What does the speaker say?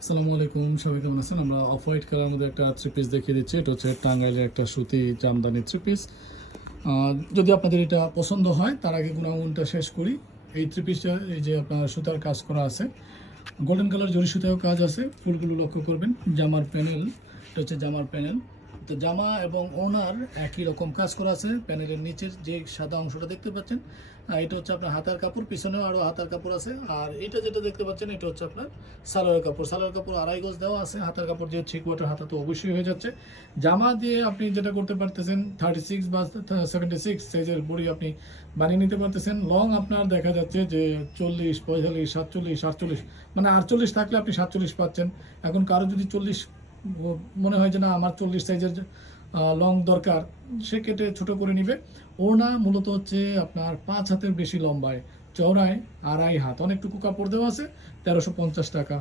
আসসালামু আলাইকুম, সবাই কেমন আছেন? আমরা অফ হোয়াইট কালার মধ্যে একটা থ্রি পিস দেখিয়ে দিচ্ছি। এটা হচ্ছে টাঙ্গাইলের একটা সুতি জামদানি থ্রি পিস। যদি আপনাদের এটা পছন্দ হয় তার আগে গুণাগুণটা শেষ করি। এই থ্রি পিসটা এই যে আপনার সুতার কাজ করা আছে, গোল্ডেন কালার জরি সুতায়ও কাজ আছে। ফুলগুলো লক্ষ্য করবেন। জামার প্যানেল, এটা হচ্ছে জামার প্যানেল। তো জামা এবং ওনার একই রকম কাজ করা আছে। প্যানেলের নিচের যে সাদা অংশটা দেখতে পাচ্ছেন, এটা হচ্ছে আপনার হাতার কাপড়, পিছনেও আরও হাতার কাপড় আছে। আর এটা যেটা দেখতে পাচ্ছেন এটা হচ্ছে আপনার সালোয়ার কাপড়। সালোয়ার কাপড় আড়াই গজ দেওয়া আছে। হাতার কাপড় যে 3/4 হাতা তো অবশ্যই হয়ে যাচ্ছে। জামা দিয়ে আপনি যেটা করতে পারতেছেন 36 বা 76 সাইজের বড়ি আপনি বানিয়ে নিতে পারতেছেন। লং আপনার দেখা যাচ্ছে যে 40, 45, 47, 48, মানে 48 থাকলে আপনি 47 পাচ্ছেন। এখন কারো যদি 40 মনে হয় যে না আমার 40 সাইজের লং দরকার, সে কেটে ছোট করে নিবে। ওড়না মূলত হচ্ছে আপনার 5 হাতের বেশি লম্বায়, চওড়ায় 2.5 হাত, অনেকটুকু কাপড় দেওয়া আছে। 1350 টাকা।